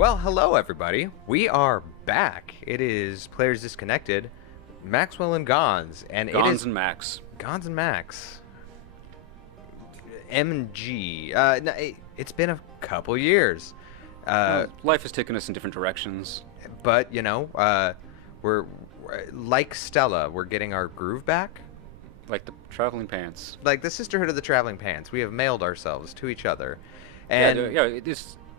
Well, hello everybody. We are back. It is Players Disconnected, Maxwell and Gonz, and Gonz and Max. Gonz and Max. M and G. It's been a couple years. Life has taken us in different directions. But, you know, we're like Stella, we're getting our groove back. Like the traveling pants. Like the Sisterhood of the Traveling Pants. We have mailed ourselves to each other. And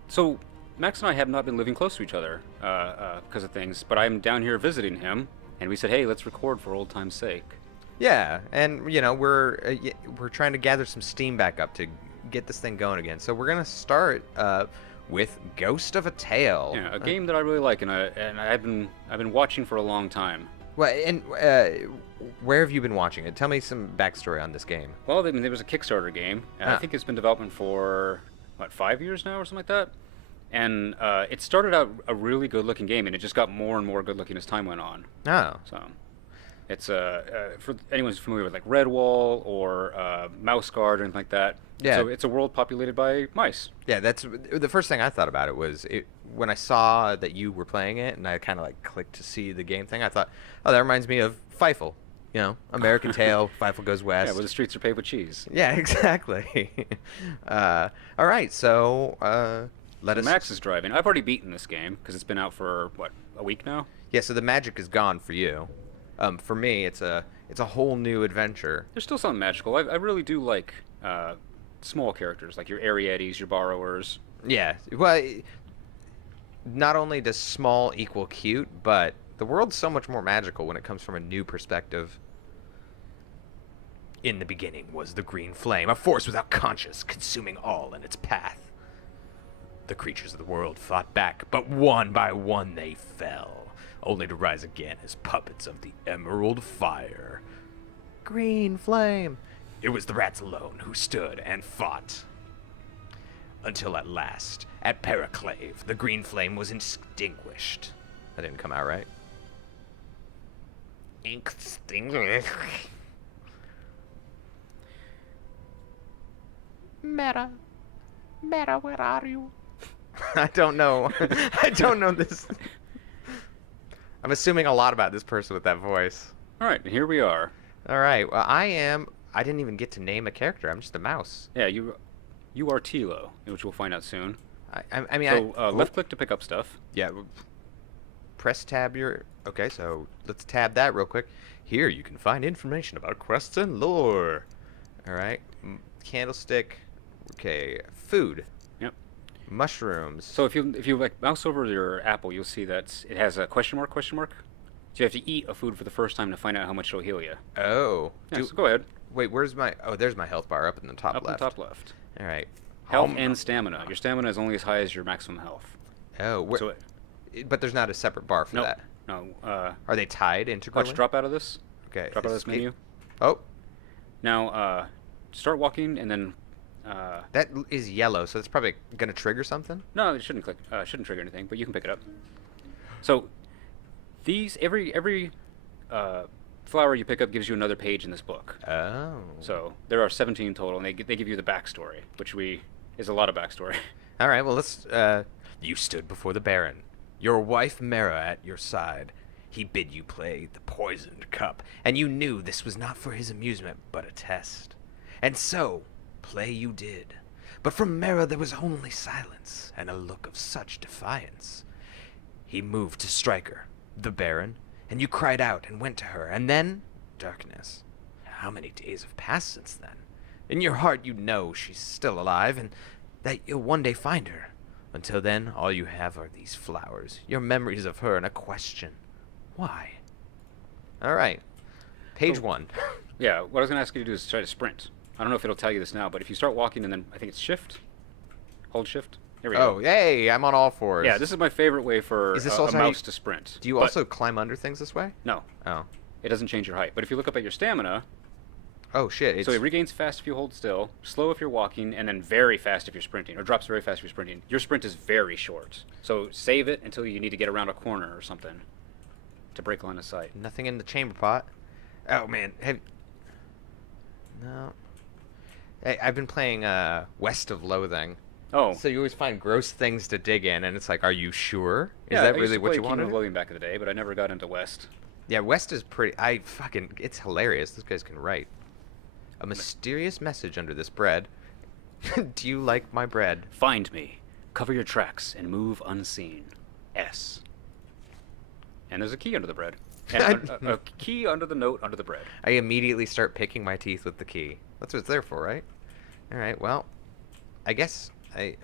So Max and I have not been living close to each other because of things, but I'm down here visiting him, and we said, hey, let's record for old time's sake. yeah, and you know, we're trying to gather some steam back up to get this thing going again. So we're gonna start with Ghost of a Tale. Yeah, a game that I really like, and I've been watching for a long time. Well, and where have you been watching it? Tell me some backstory on this game. Well, I mean, it was a Kickstarter game, and I think it's been development for, 5 years now or something like that? And it started out a really good-looking game, and it just got more and more good-looking as time went on. Oh. So, it's for anyone who's familiar with like Redwall or Mouse Guard or anything like that. Yeah. So it's a world populated by mice. Yeah, that's the first thing I thought about it was when I saw that you were playing it, and I kind of like clicked to see the game thing. I thought, oh, that reminds me of Feifel. You know, American Tail, Feifel Goes West. Yeah, where the streets are paved with cheese. Yeah, exactly. All right, so Max is driving. I've already beaten this game because it's been out for a week now. Yeah, so the magic is gone for you. For me, it's a whole new adventure. There's still something magical. I really do like small characters like your Ariettes, your Borrowers. Yeah, well, not only does small equal cute, but the world's so much more magical when it comes from a new perspective. In the beginning was the green flame, a force without conscience, consuming all in its path. The creatures of the world fought back, but one by one they fell, only to rise again as puppets of the emerald fire. Green flame! It was the rats alone who stood and fought. Until at last, at Periclave, the green flame was extinguished. That didn't come out right. Extinguished. Meta, where are you? I don't know. I don't know this. I'm assuming a lot about this person with that voice. All right, here we are. All right. Well, I didn't even get to name a character. I'm just a mouse. Yeah, you are Tilo, which we'll find out soon. I mean, so left click to pick up stuff. Yeah. Press tab your. Okay, so let's tab that real quick. Here you can find information about quests and lore. All right. Candlestick. Okay. Food. Yep. Mushrooms. So if you like mouse over your apple, you'll see that it has a question mark. So you have to eat a food for the first time to find out how much it'll heal you. Oh. Yeah, so go ahead. Wait, where's my... Oh, there's my health bar up in the top left. Up in the top left. All right. Health and stamina. Your stamina is only as high as your maximum health. Oh. But there's not a separate bar for that? No. Are they tied integrally? Watch, drop out of this. Okay. Drop out of this menu. Oh. Now, start walking and then... that is yellow, so it's probably going to trigger something? No, it shouldn't trigger anything, but you can pick it up. So, these... Every flower you pick up gives you another page in this book. Oh. So there are 17 total, and they give you the backstory, which is a lot of backstory. All right, well, let's... You stood before the Baron, your wife Mara at your side. He bid you play the poisoned cup, and you knew this was not for his amusement, but a test. And so, play you did. But from Mara there was only silence, and a look of such defiance. He moved to strike her, the Baron, and you cried out and went to her, and then darkness. How many days have passed since then? In your heart you know she's still alive, and that you'll one day find her. Until then, all you have are these flowers, your memories of her, and a question. Why? All right. Page 1. Yeah, what I was going to ask you to do is try to sprint. I don't know if it'll tell you this now, but if you start walking and then I think it's shift, hold shift. Here we go. Oh, yay, I'm on all fours. Yeah, this is my favorite way for a mouse to sprint. Do you also climb under things this way? No. Oh. It doesn't change your height. But if you look up at your stamina... Oh, shit. So it regains fast if you hold still, slow if you're walking, and then very fast if you're sprinting, or drops very fast if you're sprinting. Your sprint is very short. So save it until you need to get around a corner or something to break line of sight. Nothing in the chamber pot. Oh, man. No. Hey, I've been playing West of Loathing. Oh. So you always find gross things to dig in, and it's like, are you sure? Is Yeah, that I used really to what play you King want to of do? William back in the day, but I never got into West. Yeah, West is pretty. It's hilarious. Those guys can write. A mysterious message under this bread. Do you like my bread? Find me. Cover your tracks and move unseen. S. And there's a key under the bread. And a key under the note under the bread. I immediately start picking my teeth with the key. That's what it's there for, right? All right. Well, I guess I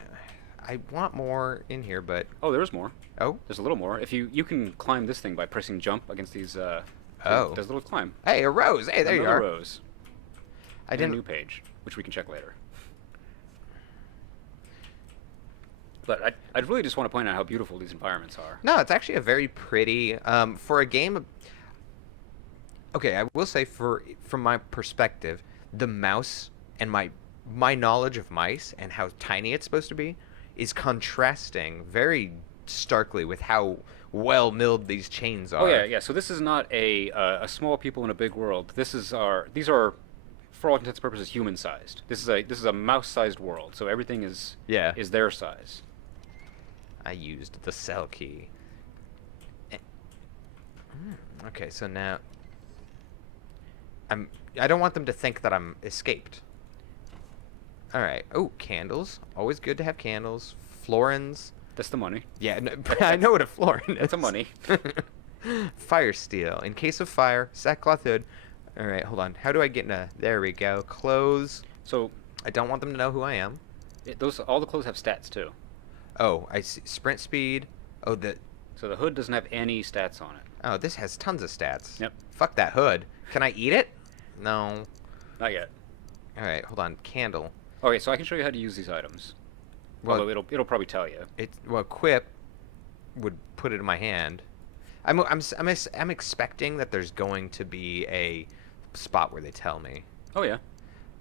want more in here, but Oh, there's more. oh, There's a little more. If you can climb this thing by pressing jump against these. Oh. There's a little climb. hey, a rose. Hey, there you Another are. rose. I And didn't. a new page, which we can check later. But I'd really just want to point out how beautiful these environments are. No, it's actually a very pretty for a game. Okay, I will say from my perspective, the mouse and my knowledge of mice and how tiny it's supposed to be is contrasting very starkly with how well milled these chains are. Oh yeah, yeah. So this is not a small people in a big world. These are, for all intents and purposes, human sized. This is a mouse sized world. So everything is their size. I used the cell key. Okay, so now I don't want them to think that I'm escaped. All right. Oh, candles. Always good to have candles. Florins. That's the money. Yeah, no, I know what a florin is. That's a money. Fire steel. In case of fire, sackcloth hood. All right, hold on. How do I get in a... There we go. Clothes. So I don't want them to know who I am. all the clothes have stats too. Oh, I see. Sprint speed. Oh, So the hood doesn't have any stats on it. Oh, this has tons of stats. Yep. Fuck that hood. Can I eat it? No. Not yet. All right, hold on. Candle. Okay, so I can show you how to use these items. Well, Although it'll probably tell you. Quip would put it in my hand. I'm expecting that there's going to be a spot where they tell me Oh yeah.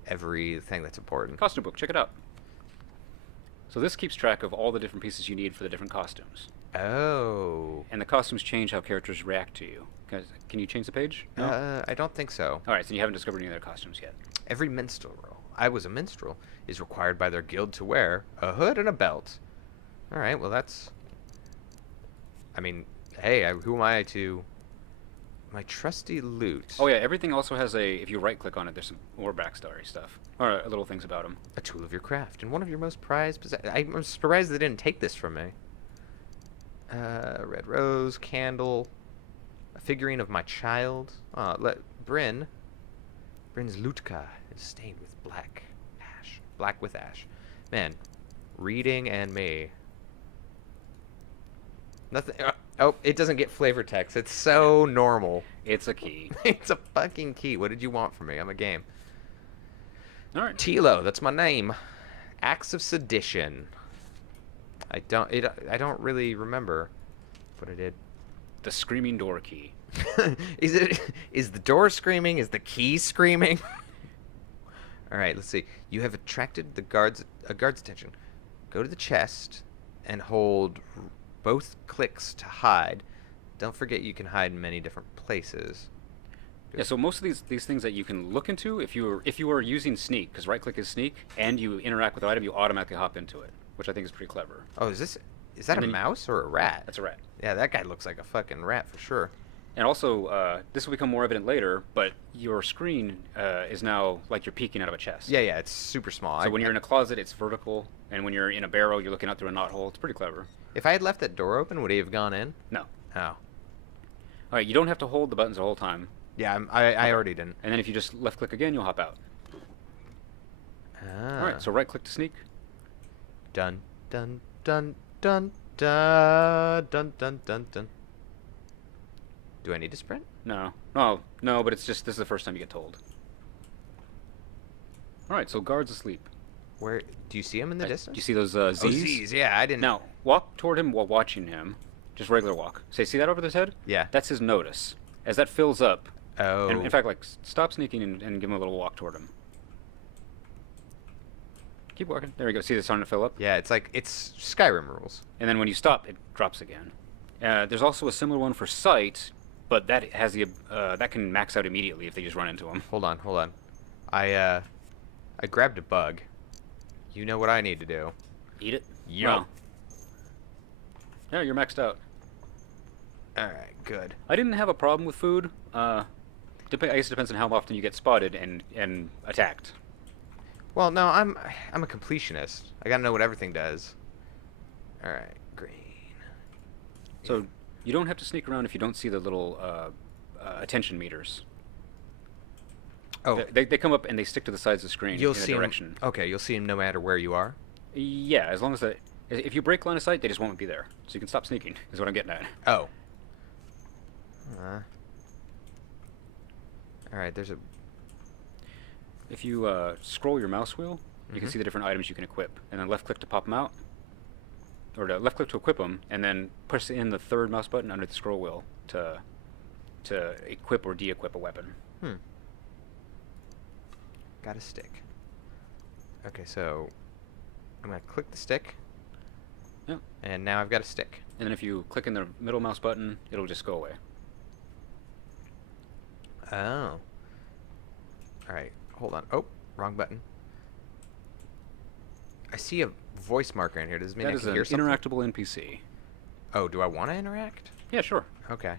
everything that's important. Costume book. Check it out. So this keeps track of all the different pieces you need for the different costumes. Oh. And the costumes change how characters react to you. Can you change the page? No? I don't think so. All right, so you haven't discovered any other costumes yet. Every minstrel, I was a minstrel, is required by their guild to wear a hood and a belt. All right, well that's. I mean, hey, who am I to? My trusty loot. Oh yeah, everything also has if you right click on it, there's some more backstory stuff. Or little things about them. A tool of your craft and one of your most prized possessions. I'm surprised they didn't take this from me. Red rose, candle, a figurine of my child. Bryn's Lutka is stained with black ash. Black with ash. Man, reading and me. Nothing. Oh, it doesn't get flavor text. It's so normal. It's a key. It's a fucking key. What did you want from me? I'm a game. All right. Tilo, that's my name. Acts of Sedition. I don't really remember what I did. The screaming door key. Is the door screaming? Is the key screaming? All right, let's see. You have attracted the guard's attention. Go to the chest and hold both clicks to hide. Don't forget you can hide in many different places. Yeah, so most of these things that you can look into, if you are using sneak, because right click is sneak, and you interact with the item, you automatically hop into it, which I think is pretty clever. Oh, is that a mouse or a rat? That's a rat. Yeah, that guy looks like a fucking rat for sure. And also, this will become more evident later, but your screen is now like you're peeking out of a chest. Yeah, it's super small. So when you're in a closet, it's vertical, and when you're in a barrel, you're looking out through a knothole. It's pretty clever. If I had left that door open, would he have gone in? No. Oh. All right, you don't have to hold the buttons the whole time. Yeah, I already didn't. And then if you just left click again, you'll hop out. Ah. All right, so right click to sneak. Dun dun dun dun dun dun dun dun dun. Do I need to sprint? No, but it's just this is the first time you get told. All right, so guard's asleep. Where do you see him in the distance? Do you see those Z's? Oh, Z's. Yeah, I didn't. Now walk toward him while watching him. Just regular walk. See that over his head? Yeah. That's his notice. As that fills up. Oh. And in fact, like stop sneaking and give him a little walk toward him. Keep walking. There you go. See, it's starting to fill up. Yeah, it's Skyrim rules. And then when you stop, it drops again. There's also a similar one for sight, but that has that can max out immediately if they just run into him. Hold on. I grabbed a bug. You know what I need to do. Eat it? Yo. Wow. Yeah, you're maxed out. Alright, good. I didn't have a problem with food. I guess it depends on how often you get spotted and attacked. Well, no, I'm a completionist. I gotta know what everything does. Alright, green. So you don't have to sneak around if you don't see the little attention meters. Oh, They come up and they stick to the sides of the screen you'll in a see direction. him. Okay, you'll see him no matter where you are. Yeah, as long as if you break line of sight, they just won't be there. So you can stop sneaking, is what I'm getting at. Oh. Alright, there's a... If you scroll your mouse wheel, you can see the different items you can equip. And then left click to pop them out. Or to left click to equip them, and then push in the third mouse button under the scroll wheel to equip or de-equip a weapon. Got a stick. Okay, so I'm gonna click the stick. Yep. And now I've got a stick. And then if you click in the middle mouse button, it'll just go away. Oh. Alright, hold on. Oh, wrong button. I see a voice marker in here. Does this mean That I is can an hear something? interactable NPC. Oh, do I want to interact? Yeah, sure. Okay.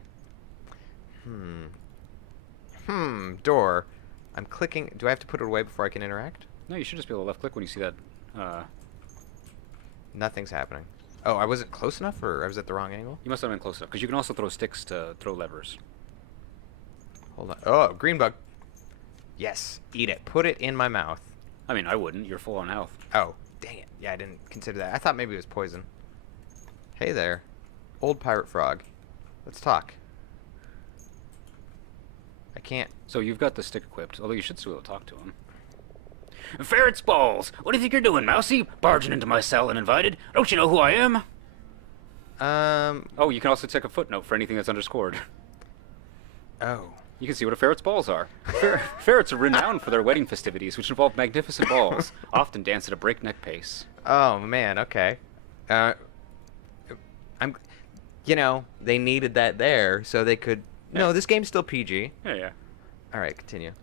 Door. I'm clicking. Do I have to put it away before I can interact? No, you should just be able to left click when you see that. Nothing's happening. Oh, I wasn't close enough, or I was at the wrong angle? You must have been close enough, because you can also throw sticks to throw levers. Hold on. Oh, green bug. Yes. Eat it. Put it in my mouth. I mean, I wouldn't. You're full on health. Oh, dang it. Yeah, I didn't consider that. I thought maybe it was poison. Hey there. Old pirate frog. Let's talk. I can't. So you've got the stick equipped, although you should still be able to talk to him. Ferret's balls! What do you think you're doing, Mousy? Barging into my cell uninvited? Don't you know who I am? Oh, you can also take a footnote for anything that's underscored. Oh. You can see what a ferret's balls are. Ferrets are renowned for their wedding festivities, which involve magnificent balls, often dance at a breakneck pace. Oh, man, okay. You know, they needed that there so they could... No, this game's still PG. Yeah. Alright, continue.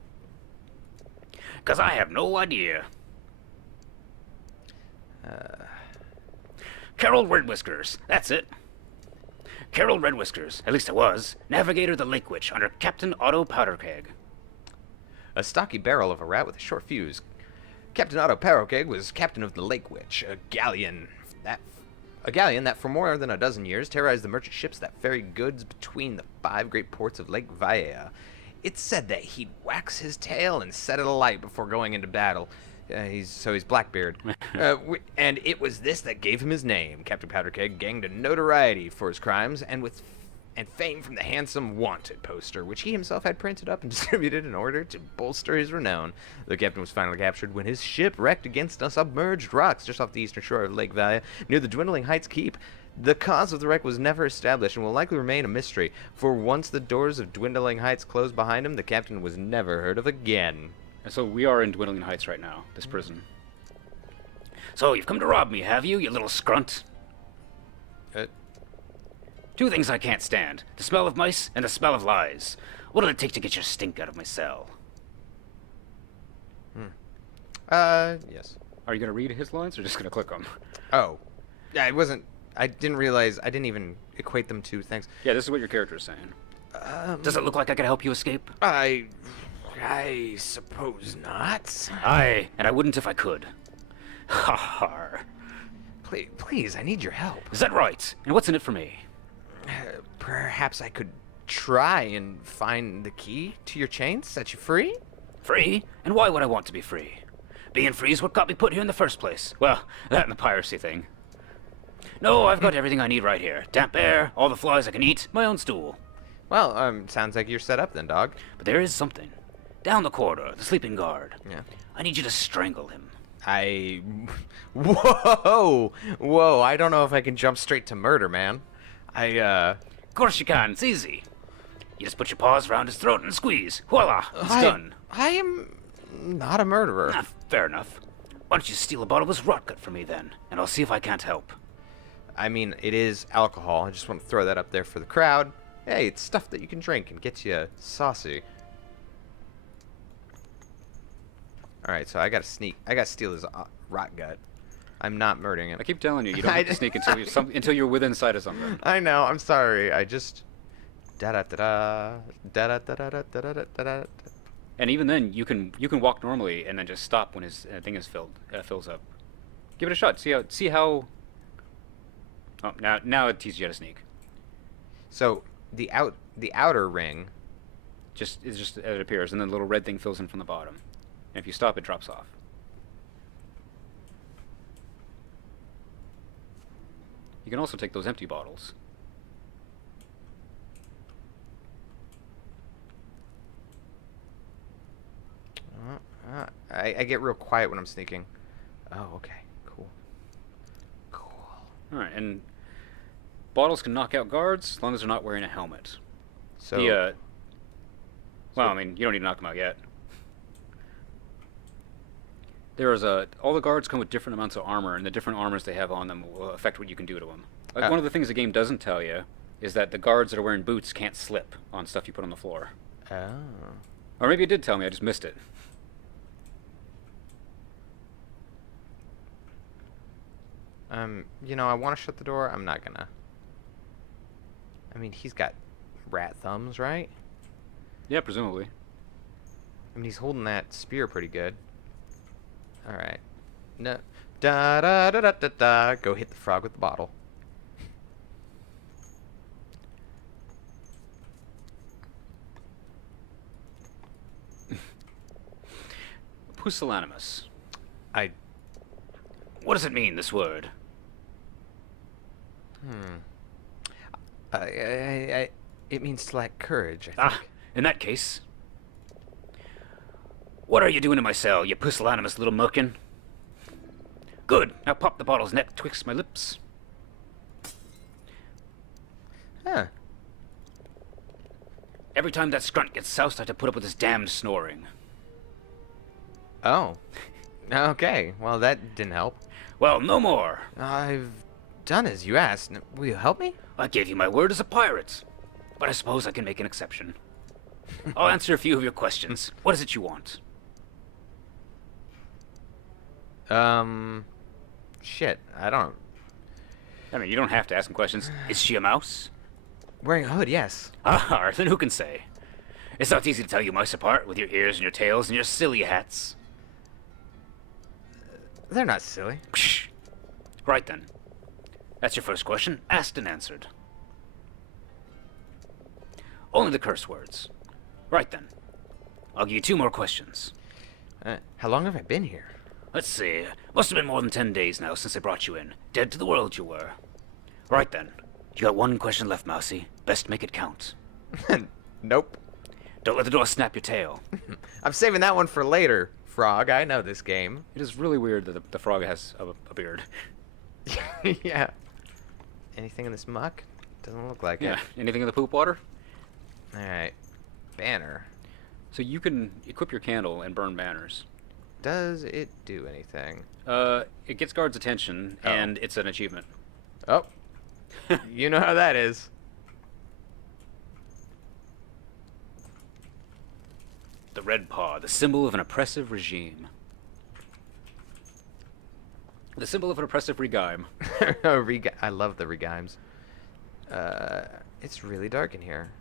'Cause I have no idea. Carol Red Whiskers, that's it. Carol Red Whiskers, at least I was, navigator of the Lake Witch under Captain Otto Powderkeg. A stocky barrel of a rat with a short fuse. Captain Otto Powderkeg was captain of the Lake Witch, a galleon that for more than a dozen years terrorized the merchant ships that ferried goods between the 5 great ports of Lake Vaya. It's said that he'd wax his tail and set it alight before going into battle. He's Blackbeard. And it was this that gave him his name. Captain Powderkeg gained a notoriety for his crimes and fame from the handsome wanted poster, which he himself had printed up and distributed in order to bolster his renown. The captain was finally captured when his ship wrecked against submerged rocks just off the eastern shore of Lake Vaya, near the Dwindling Heights Keep. The cause of the wreck was never established and will likely remain a mystery, for once the doors of Dwindling Heights closed behind him, the captain was never heard of again. And so we are in Dwindling Heights right now, this prison. So you've come to rob me, have you, you little scrunt? 2 things I can't stand. The smell of mice and the smell of lies. What'll it take to get your stink out of my cell? Yes. Are you going to read his lines or just going to click them? Oh. Yeah, I didn't realize, I didn't even equate them to things. Yeah, this is what your character is saying. Does it look like I could help you escape? I suppose not. Aye, and I wouldn't if I could. Ha ha. Please, I need your help. Is that right? And what's in it for me? Perhaps I could try and find the key to your chain, set you free? Free? And why would I want to be free? Being free is what got me put here in the first place. Well, that and the piracy thing. No, I've got everything I need right here. Damp air, all the flies I can eat, my own stool. Well, sounds like you're set up then, dog. But there is something. Down the corridor, the sleeping guard. Yeah. I need you to strangle him. Whoa! I don't know if I can jump straight to murder, man. Of course you can, it's easy. You just put your paws around his throat and squeeze. Voila, it's done. I am not a murderer. Ah, fair enough. Why don't you steal a bottle of his rot gut from me then, and I'll see if I can't help. I mean, it is alcohol. I just want to throw that up there for the crowd. Hey, it's stuff that you can drink and gets you saucy. Alright, so I gotta steal his rot gut. I'm not murdering him. I keep telling you, you don't have to sneak until you're within sight of something. I know. I'm sorry. I just. Da da da da da da da da da da da. And even then, you can walk normally and then just stop when his thing is fills up. Give it a shot. See how. Oh, now it teaches you how to sneak. So the outer ring. It appears, and then the little red thing fills in from the bottom. And if you stop, it drops off. You can also take those empty bottles. I get real quiet when I'm sneaking. Oh, okay. Cool. Alright, and bottles can knock out guards as long as they're not wearing a helmet. So. Well, I mean, you don't need to knock them out yet. All the guards come with different amounts of armor, and the different armors they have on them will affect what you can do to them. Like, one of the things the game doesn't tell you is that the guards that are wearing boots can't slip on stuff you put on the floor. Oh. Or maybe it did tell me, I just missed it. I want to shut the door. I'm not gonna. I mean, he's got rat thumbs, right? Yeah, presumably. I mean, he's holding that spear pretty good. All right. No. Da da da da da da. Go hit the frog with the bottle. Pusillanimous. I. What does it mean, this word? It means to lack courage, I think. In that case. What are you doing in my cell, you pusillanimous little merkin? Good. Now pop the bottle's neck twixt my lips. Huh. Every time that skrunt gets soused, I have to put up with his damned snoring. Oh. Okay. Well, that didn't help. Well, no more. I've done as you asked. Will you help me? I gave you my word as a pirate. But I suppose I can make an exception. I'll answer a few of your questions. What is it you want? Shit. I don't. I mean, you don't have to ask him questions. Is she a mouse? Wearing a hood, yes. Ah, then who can say? It's not easy to tell you mice apart with your ears and your tails and your silly hats. They're not silly. Psh. Right then. That's your first question, asked and answered. Only the curse words. Right then. I'll give you 2 more questions. How long have I been here? Let's see. Must have been more than 10 days now since I brought you in. Dead to the world you were. Right then. You got 1 question left, Mousy. Best make it count. Nope. Don't let the door snap your tail. I'm saving that one for later, Frog. I know this game. It is really weird that the frog has a beard. Yeah. Anything in this muck? Doesn't look like Yeah. it. Anything in the poop water? Alright. Banner. So you can equip your candle and burn banners. Does it do anything? It gets guards' attention, Oh. and it's an achievement. Oh. You know how that is. The red paw, the symbol of an oppressive regime. The symbol of an oppressive regime. I love the regimes. It's really dark in here.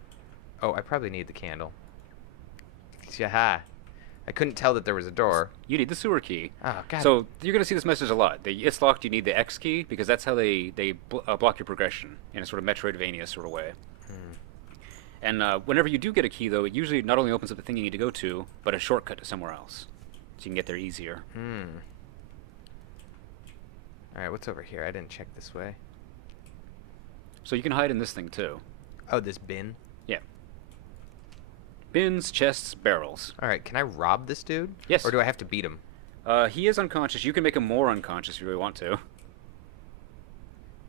Oh, I probably need the candle. Yaha. I couldn't tell that there was a door. You need the sewer key. Oh, God. So you're going to see this message a lot. It's locked, you need the X key, because that's how they block your progression in a sort of Metroidvania sort of way. And whenever you do get a key, though, it usually not only opens up the thing you need to go to, but a shortcut to somewhere else. So you can get there easier. Alright, what's over here? I didn't check this way. So you can hide in this thing, too. Oh, this bin? Yeah. Bins, chests, barrels. Alright, can I rob this dude? Yes. Or do I have to beat him? He is unconscious. You can make him more unconscious if you really want to.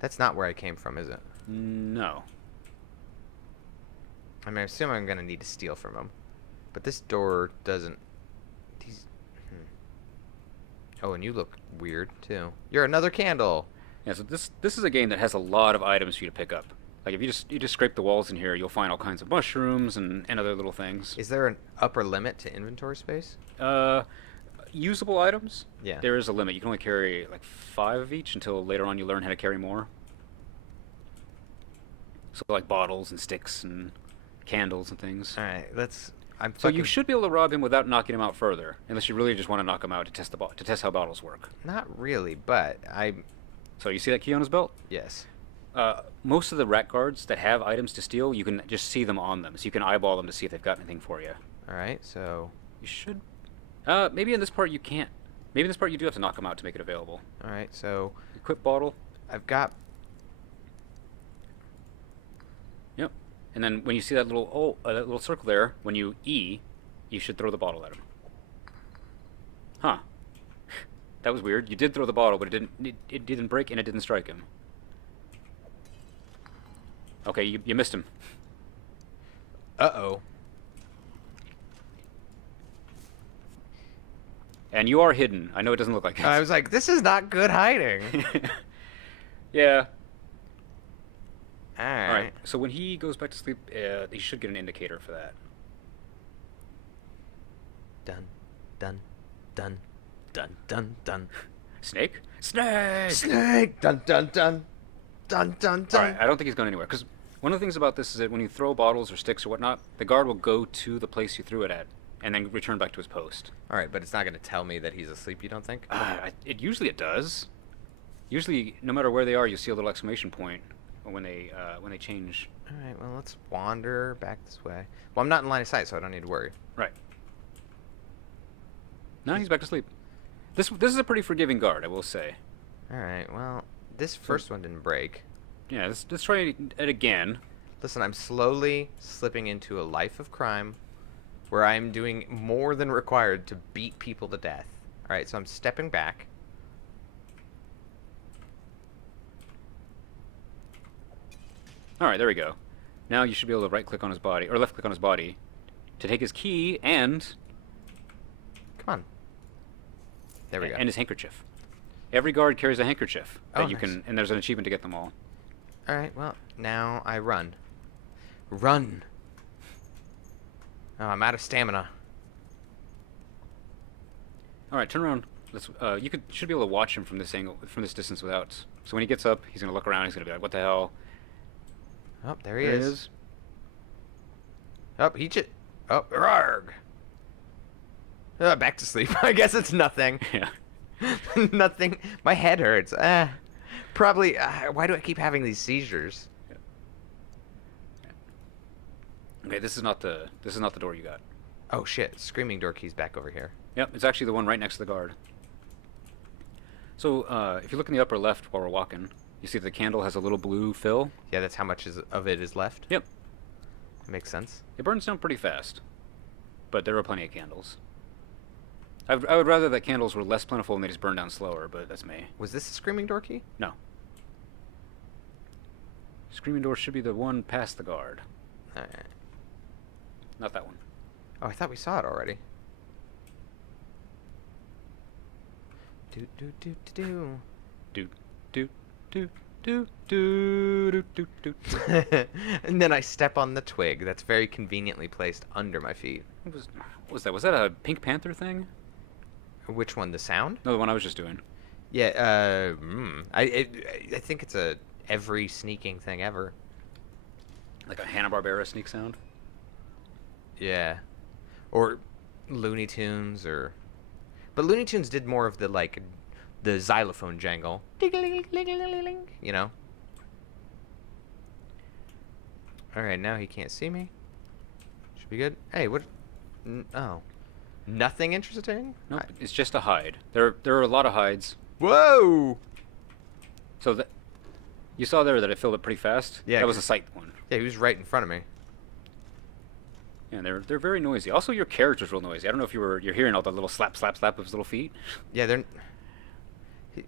That's not where I came from, is it? No. I mean, I assume I'm going to need to steal from him. But this door doesn't... Oh, and you look weird, too. You're another candle! Yeah, so this is a game that has a lot of items for you to pick up. Like, if you just scrape the walls in here, you'll find all kinds of mushrooms and other little things. Is there an upper limit to inventory space? usable items, Yeah. there is a limit. You can only carry like 5 of each until later on you learn how to carry more. So like bottles and sticks and candles and things. All right, let's. So you should be able to rob him without knocking him out further, unless you really just want to knock him out to test how bottles work. Not really, but So you see that key on his belt? yes. Most of the rat guards that have items to steal, you can just see them on them, so you can eyeball them to see if they've got anything for you. All right, so. You should. Maybe in this part you can't. Maybe in this part you do have to knock them out to make it available. All right, so Equip bottle. I've got. Yep. And then when you see that little circle there, when you E, you should throw the bottle at him. Huh. That was weird. You did throw the bottle, but it didn't break and it didn't strike him. Okay, you missed him. Uh-oh. And you are hidden. I know it doesn't look like it. I was like, this is not good hiding. Yeah. All All right. right. So when he goes back to sleep, he should get an indicator for that. Dun, dun, dun, dun, dun, dun. Snake? Snake! Snake! Dun, dun, dun. Dun, dun, dun. All right. I don't think he's going anywhere. Because one of the things about this is that when you throw bottles or sticks or whatnot, the guard will go to the place you threw it at and then return back to his post. All right, but it's not going to tell me that he's asleep, you don't think? Usually it does. Usually, no matter where they are, you see a little exclamation point when they change. All right, well, let's wander back this way. Well, I'm not in line of sight, so I don't need to worry. Right. Now he's back to sleep. This is a pretty forgiving guard, I will say. All right, well, this first one didn't break. Yeah, let's try it again. Listen, I'm slowly slipping into a life of crime where I'm doing more than required to beat people to death. All right, so I'm stepping back. All right, there we go. Now you should be able to right-click on his body, or left-click on his body, to take his key and... Come on. There we go. And his handkerchief. Every guard carries a handkerchief that Oh, you nice. can, and there's an achievement to get them all. All right, well, now I run. Run. Oh, I'm out of stamina. All right, turn around. Let's. Should be able to watch him from this angle, from this distance without. So when he gets up, he's gonna look around. He's gonna be like, "What the hell?" Oh, there he There is. Oh, he just... Oh, rarg. Back to sleep. I guess it's nothing. Yeah. Nothing. My head hurts. Probably... why do I keep having these seizures? Okay, this is not the door you got. Oh, shit. Screaming door key's back over here. Yep, it's actually the one right next to the guard. So if you look in the upper left while we're walking, you see the candle has a little blue fill. Yeah, that's how much of it is left? Yep. Makes sense. It burns down pretty fast, but there are plenty of candles. I would rather that candles were less plentiful and they just burn down slower, but that's me. Was this a screaming door key? No. Screaming door should be the one past the guard. Alright. Not that one. Oh, I thought we saw it already. Do do do do Do do do do do do do do. and then I step on the twig that's very conveniently placed under my feet. What was that? Was that a Pink Panther thing? Which one? The sound? No, the one I was just doing. Yeah. I think it's a every sneaking thing ever. Like a Hanna-Barbera sneak sound? Yeah. Or Looney Tunes But Looney Tunes did more of the xylophone jangle. You know? Alright, now he can't see me. Should be good. Hey, what? Oh. Nothing interesting? Nope, it's just a hide. There are a lot of hides. Whoa! So you saw there that it filled up pretty fast? Yeah. That was a sight one. Yeah, he was right in front of me. Yeah, they're very noisy. Also, your character's real noisy. I don't know if you're hearing all the little slap, slap, slap of his little feet. Yeah,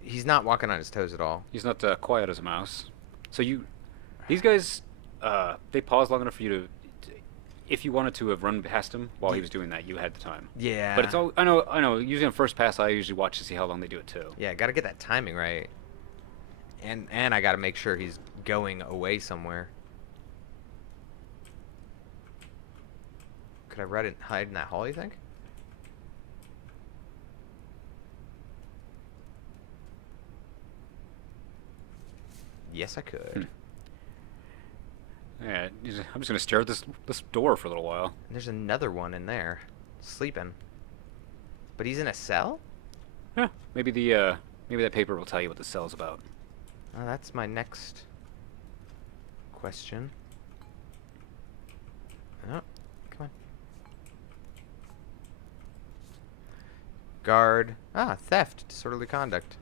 he's not walking on his toes at all. He's not quiet as a mouse. So these guys, they pause long enough for you to, if you wanted to have run past him while he was doing that, you had the time. Yeah. But it's all, I know. Usually on first pass, I usually watch to see how long they do it too. Yeah, gotta get that timing right. And I gotta make sure he's going away somewhere. Could I hide in that hall, you think? Yes, I could. Yeah, I'm just gonna stare at this door for a little while. And there's another one in there, sleeping. But he's in a cell? Yeah, maybe maybe that paper will tell you what the cell's about. Oh, that's my next question. Oh, come on. Guard. Ah, theft, disorderly conduct.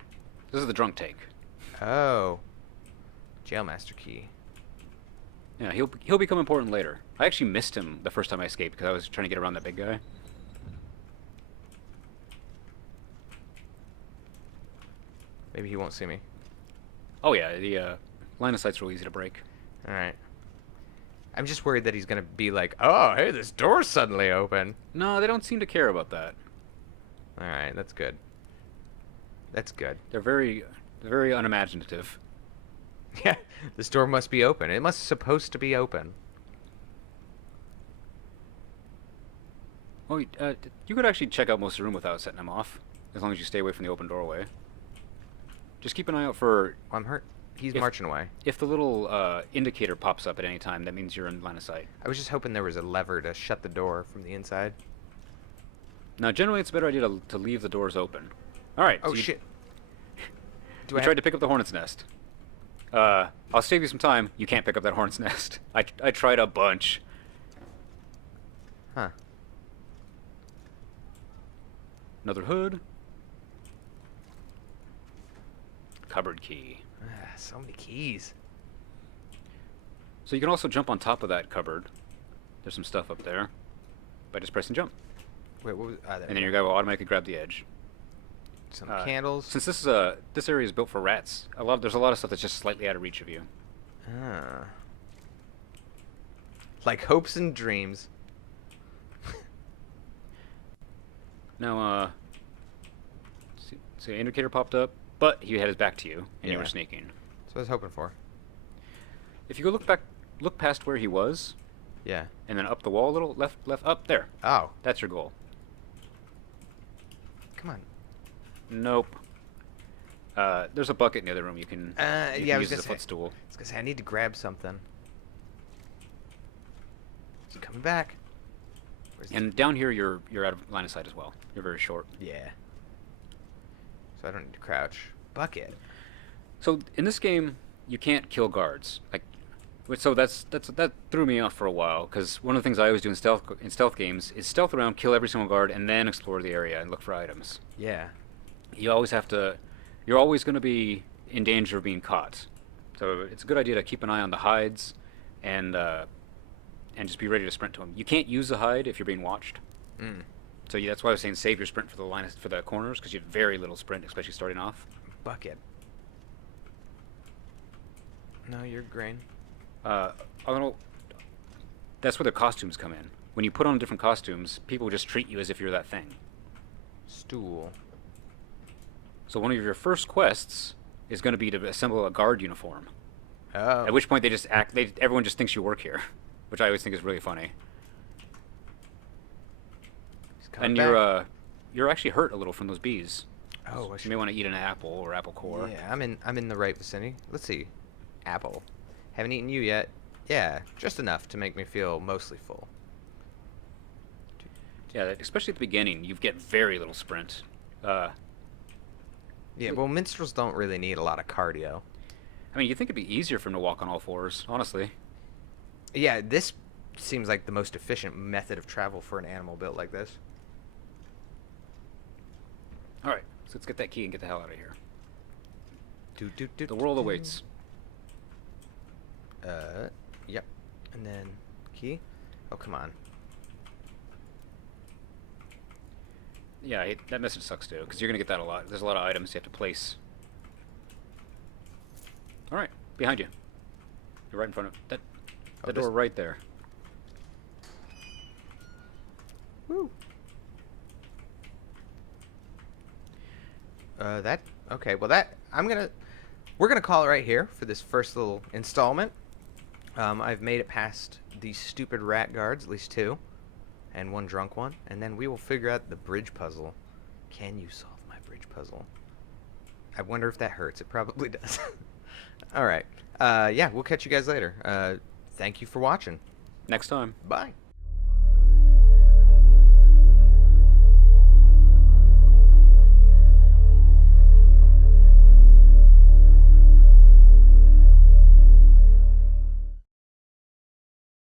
This is the drunk take. Oh. Jailmaster key. Yeah, he'll become important later. I actually missed him the first time I escaped because I was trying to get around that big guy. Maybe he won't see me. Oh yeah, the line of sight's real easy to break. Alright. I'm just worried that he's gonna be like, oh, hey, this door's suddenly open. No, they don't seem to care about that. Alright, that's good. That's good. They're very unimaginative. Yeah, this door must be open. It must supposed to be open. Oh, you could actually check out most of the room without setting them off, as long as you stay away from the open doorway. Just keep an eye out for... Oh, I'm hurt. He's marching away. If the little indicator pops up at any time, that means you're in line of sight. I was just hoping there was a lever to shut the door from the inside. Now, generally, it's a better idea to leave the doors open. All right. Oh, so shit. You tried to pick up the hornet's nest. I'll save you some time. You can't pick up that hornet's nest. I tried a bunch. Huh. Another hood. Cupboard key. So many keys. So you can also jump on top of that cupboard. There's some stuff up there. By just pressing jump. Wait, what was... And then your guy will automatically grab the edge. Some candles. Since this area is built for rats, there's a lot of stuff that's just slightly out of reach of you. Ah. Like hopes and dreams. Now, so the indicator popped up, but he had his back to you, and you were Yeah. sneaking. That's what I was hoping for. If you go look past where he was, Yeah. and then up the wall a little, left, up there. Oh. That's your goal. Come on. Nope. There's a bucket in the other room you can, Yeah, I was use gonna as a say. footstool. I was gonna say I need to grab something. Is he coming back? Where's he? And down here, you're out of line of sight as well. You're very short. Yeah. So I don't need to crouch. Bucket. So in this game, you can't kill guards. So that threw me off for a while, because one of the things I always do in stealth games is stealth around, kill every single guard, and then explore the area and look for items. Yeah. You're always going to be in danger of being caught. So it's a good idea to keep an eye on the hides, and just be ready to sprint to them. You can't use the hide if you're being watched. Mm. So that's why I was saying save your sprint for the corners, because you have very little sprint, especially starting off. Bucket. No, you're green. That's where the costumes come in. When you put on different costumes, people just treat you as if you're that thing. Stool. So one of your first quests is going to be to assemble a guard uniform. Oh. At which point everyone just thinks you work here, which I always think is really funny. He's coming And back. you're actually hurt a little from those bees. Oh, I So you may want to eat an apple or apple core. Yeah, I'm in the right vicinity. Let's see. Apple. Haven't eaten you yet. Yeah, just enough to make me feel mostly full. Yeah, especially at the beginning, you get very little sprint. Yeah, well, minstrels don't really need a lot of cardio. I mean, you'd think it'd be easier for him to walk on all fours, honestly. Yeah, this seems like the most efficient method of travel for an animal built like this. All right, so let's get that key and get the hell out of here. The The world awaits. Yep. And then key. Oh, come on. Yeah, that message sucks too, because you're gonna get that a lot. There's a lot of items you have to place. All right, behind you. You're right in front of that. Oh, The door right there. Woo. Okay. Well, we're gonna call it right here for this first little installment. I've made it past these stupid rat guards, at least 2, and 1 drunk one, and then we will figure out the bridge puzzle. Can you solve my bridge puzzle? I wonder if that hurts. It probably does. All right. Yeah, we'll catch you guys later. Thank you for watching. Next time. Bye.